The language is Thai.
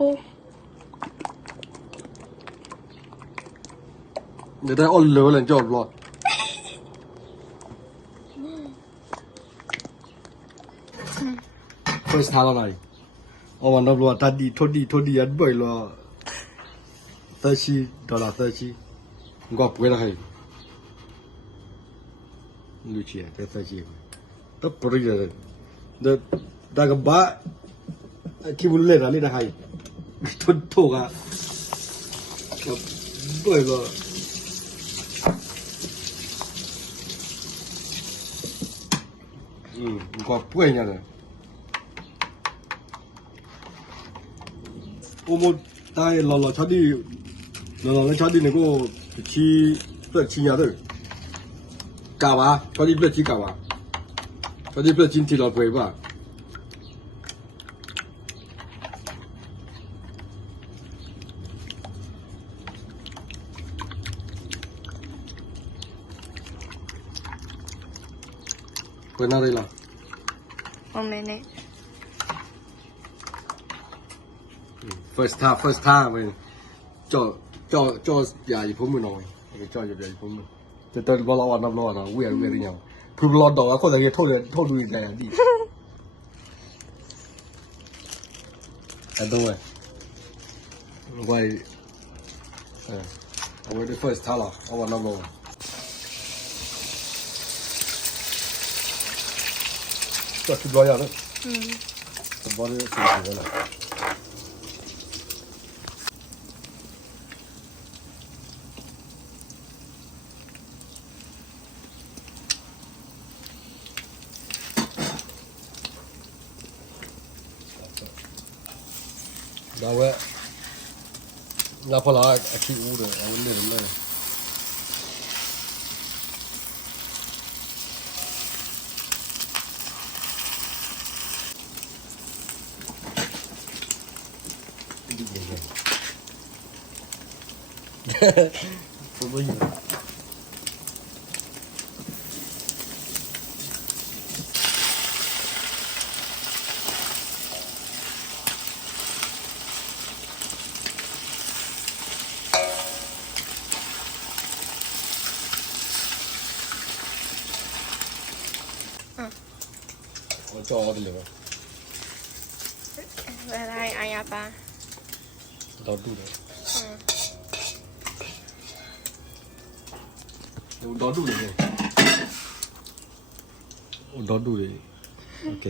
เดี๋ยวได้อ่อนเหลวเลยจอดรอfirst time อะไรเอาวันนั้นรอทัดดีทดดีอันบ่อยรอ$30 30ก็ป่วยแล้วให้ลูกเชียร์30แต่ปริยัติเดี๋ยวได้กับบ้าที่บุญเล่นอะไรนะให้ทุกอ่ะกับบ่อยรอก็ป่วยเนี่ยนะโอ้โหตายหล่อชาดีหล่อชาดีเนี่ยก็ชี้เพื่อชี้ยาด้วยกาวะชาดีเพื่อชี้กาวะชาดีเพื่อจิ้นที่เราไปบ้าเป็นอะไรล่ะ1 minute first time มันจ่อใหญ่ผมมันหน่อยจ่อใหญ่ผมจะตอนเราอ่านน้ำร้อนนะเวียนเนี่ยพูดร้อนดอกก็จะโทษดูแลดีอันด้วยไว้เอาไว้ the first time ละเอาวันน้ำร้อนก็คิดว่าอย่างนั้นแต่บอลนี่สุดเลยนะเราเว้ยเราพอเราอาชีพอูเลยเอาเรื่องนั้นเลยดีเลยผมไม่อยู่จ่อกันเลยวะเวลาอายาปาเราดูเลยเราดูเลยเราดูเลยโอเค